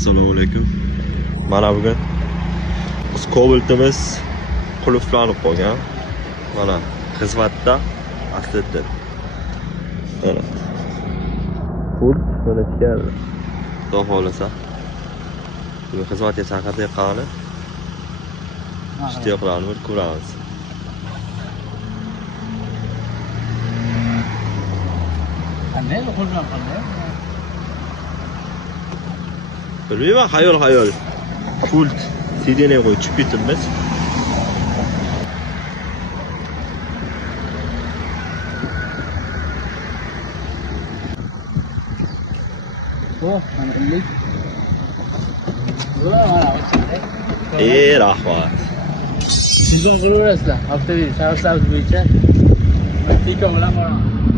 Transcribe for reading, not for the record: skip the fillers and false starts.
Assalomu alaykum. Mana bugun biz Cobalt'imiz qulflanib qolgan. Mana xizmatda aslida. Mana. Pul mana keldi. Xudo xolasa. Bu xizmatga chaqirdik qani. Ishtiyoqlarni bir ko'ramiz. Qanday qo'ldan qanday? Bilmayman, xayol. Pult sideniga qo'yib chiqib ketibmiz. Mana illik. Mana Rahmat. Sizon qilaverasizlar. Haftaviy sarflar bo'yicha. Tika bilan boraman.